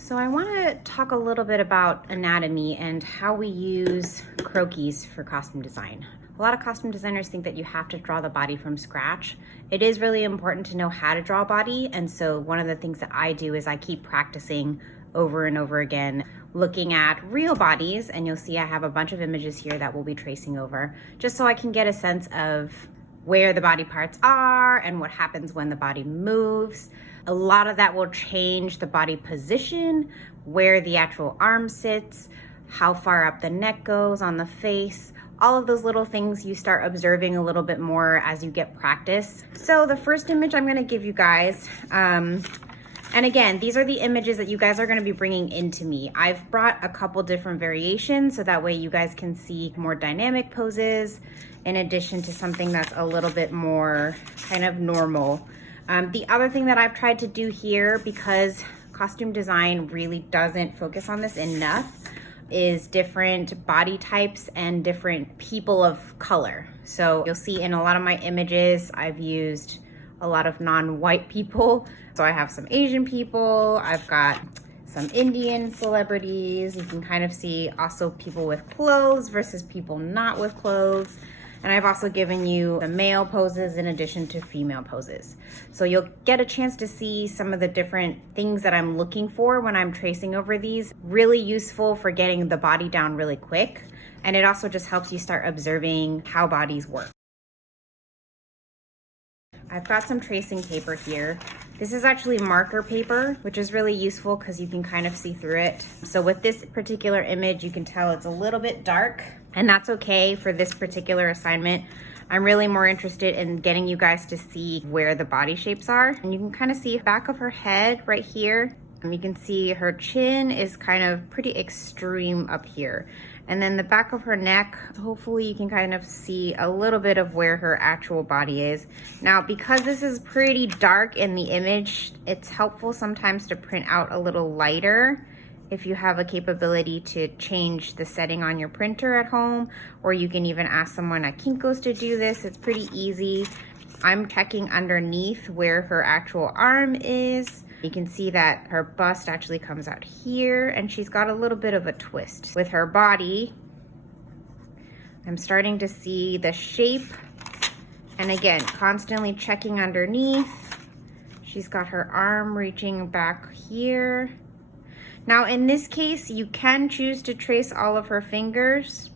So I want to talk a little bit about anatomy and how we use croquis for costume design. A lot of costume designers think that you have to draw the body from scratch. It is really important to know how to draw a body, and so one of the things that I do is I keep practicing over and over again, looking at real bodies, and you'll see I have a bunch of images here that we'll be tracing over, just so I can get a sense of where the body parts are and what happens when the body moves. A lot of that will change the body position, where the actual arm sits, how far up the neck goes on the face. All of those little things you start observing a little bit more as you get practice. So the first image I'm gonna give you guys, and again, these are the images that you guys are gonna be bringing into me. I've brought a couple different variations so that way you guys can see more dynamic poses in addition to something that's a little bit more kind of normal. The other thing that I've tried to do here, because costume design really doesn't focus on this enough, is different body types and different people of color. So you'll see in a lot of my images, I've used a lot of non-white people. So I have some Asian people, I've got some Indian celebrities. You can kind of see also people with clothes versus people not with clothes. And I've also given you the male poses in addition to female poses. So you'll get a chance to see some of the different things that I'm looking for when I'm tracing over these. Really useful for getting the body down really quick. And it also just helps you start observing how bodies work. I've got some tracing paper here. This is actually marker paper, which is really useful because you can kind of see through it. So with this particular image, you can tell it's a little bit dark, and that's okay for this particular assignment. I'm really more interested in getting you guys to see where the body shapes are. And you can kind of see the back of her head right here. You can see her chin is kind of pretty extreme up here. And then the back of her neck, hopefully you can kind of see a little bit of where her actual body is. Now, because this is pretty dark in the image, it's helpful sometimes to print out a little lighter if you have a capability to change the setting on your printer at home, or you can even ask someone at Kinko's to do this. It's pretty easy. I'm checking underneath where her actual arm is. You can see that her bust actually comes out here, and she's got a little bit of a twist. With her body, I'm starting to see the shape, and again, constantly checking underneath. She's got her arm reaching back here. Now in this case, you can choose to trace all of her fingers.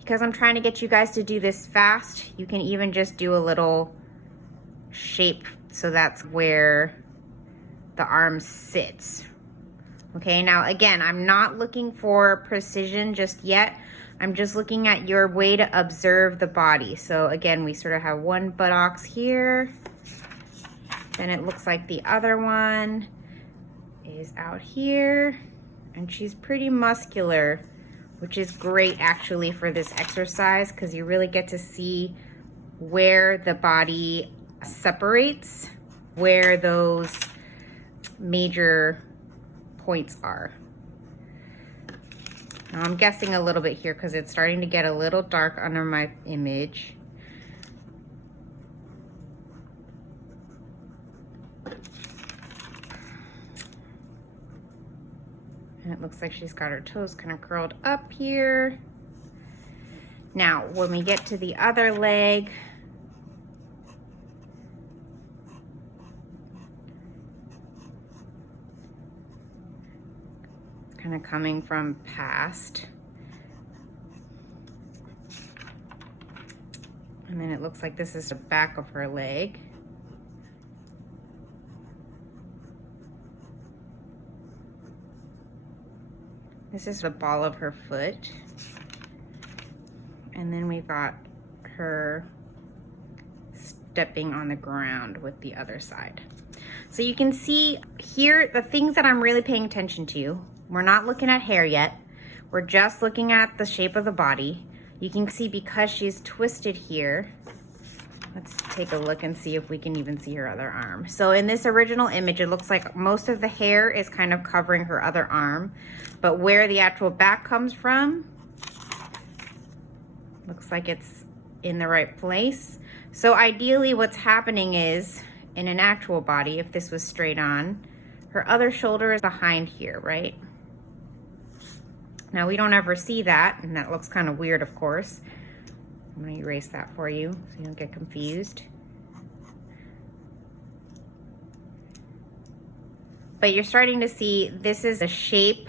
Because I'm trying to get you guys to do this fast, you can even just do a little shape, so that's where the arm sits. Okay, now again, I'm not looking for precision just yet. I'm just looking at your way to observe the body. So again, we sort of have one buttocks here. Then it looks like the other one is out here, and she's pretty muscular, which is great actually for this exercise because you really get to see where the body separates, where those major points are. Now I'm guessing a little bit here because it's starting to get a little dark under my image. And it looks like she's got her toes kind of curled up here. Now, when we get to the other leg, it's kind of coming from past. And then it looks like this is the back of her leg. This is the ball of her foot. And then we've got her stepping on the ground with the other side. So you can see here the things that I'm really paying attention to. We're not looking at hair yet. We're just looking at the shape of the body. You can see because she's twisted here. Let's take a look and see if we can even see her other arm. So in this original image, it looks like most of the hair is kind of covering her other arm, but where the actual back comes from, looks like it's in the right place. So ideally what's happening is, in an actual body, if this was straight on, her other shoulder is behind here, right? Now we don't ever see that, and that looks kind of weird, of course. I'm gonna erase that for you so you don't get confused. But you're starting to see this is a shape,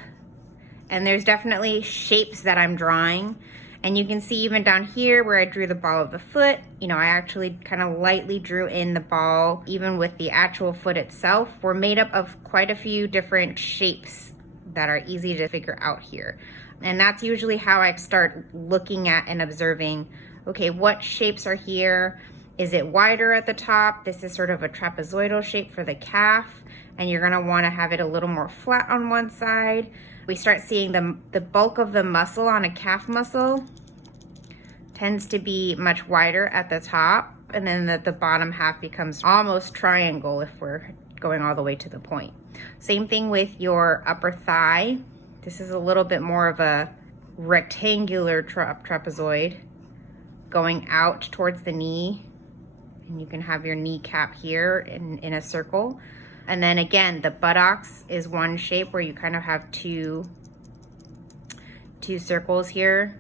and there's definitely shapes that I'm drawing. And you can see even down here where I drew the ball of the foot, you know, I actually kind of lightly drew in the ball, even with the actual foot itself. We're made up of quite a few different shapes that are easy to figure out here. And that's usually how I start looking at and observing, okay, what shapes are here? Is it wider at the top? This is sort of a trapezoidal shape for the calf, and you're gonna wanna have it a little more flat on one side. We start seeing the bulk of the muscle on a calf muscle tends to be much wider at the top, and then the bottom half becomes almost triangle if we're going all the way to the point. Same thing with your upper thigh. This is a little bit more of a rectangular trapezoid going out towards the knee, and you can have your kneecap here in a circle. And then again, the buttocks is one shape where you kind of have two circles here,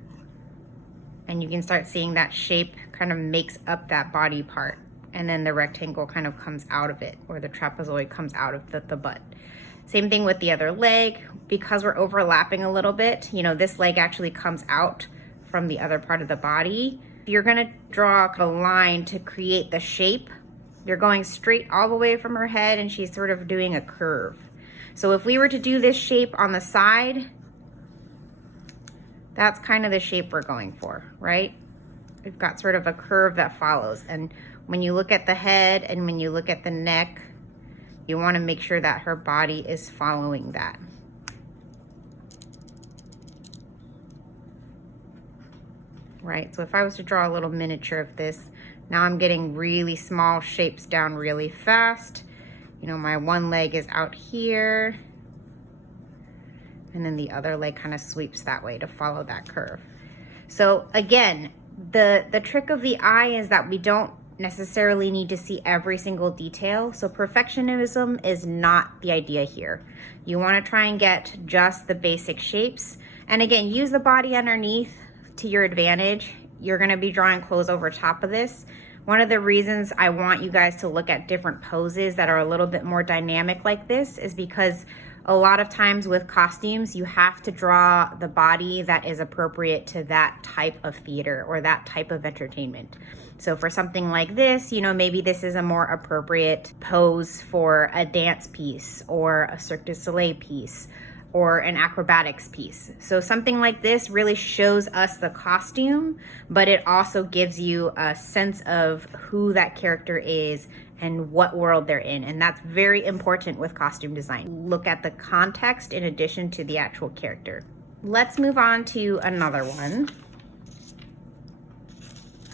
and you can start seeing that shape kind of makes up that body part, and then the rectangle kind of comes out of it, or the trapezoid comes out of the butt. Same thing with the other leg. Because we're overlapping a little bit, you know, this leg actually comes out from the other part of the body. If you're gonna draw a line to create the shape, you're going straight all the way from her head, and she's sort of doing a curve. So if we were to do this shape on the side, that's kind of the shape we're going for, right? We've got sort of a curve that follows. And when you look at the head and when you look at the neck, you want to make sure that her body is following that. Right, so if I was to draw a little miniature of this, now I'm getting really small shapes down really fast. You know, my one leg is out here, and then the other leg kind of sweeps that way to follow that curve. So again, the trick of the eye is that we don't necessarily need to see every single detail. So perfectionism is not the idea here. You want to try and get just the basic shapes. And again, use the body underneath to your advantage. You're going to be drawing clothes over top of this. One of the reasons I want you guys to look at different poses that are a little bit more dynamic like this is because a lot of times with costumes, you have to draw the body that is appropriate to that type of theater or that type of entertainment. So for something like this, you know, maybe this is a more appropriate pose for a dance piece or a Cirque du Soleil piece or an acrobatics piece. So something like this really shows us the costume, but it also gives you a sense of who that character is and what world they're in. And that's very important with costume design. Look at the context in addition to the actual character. Let's move on to another one.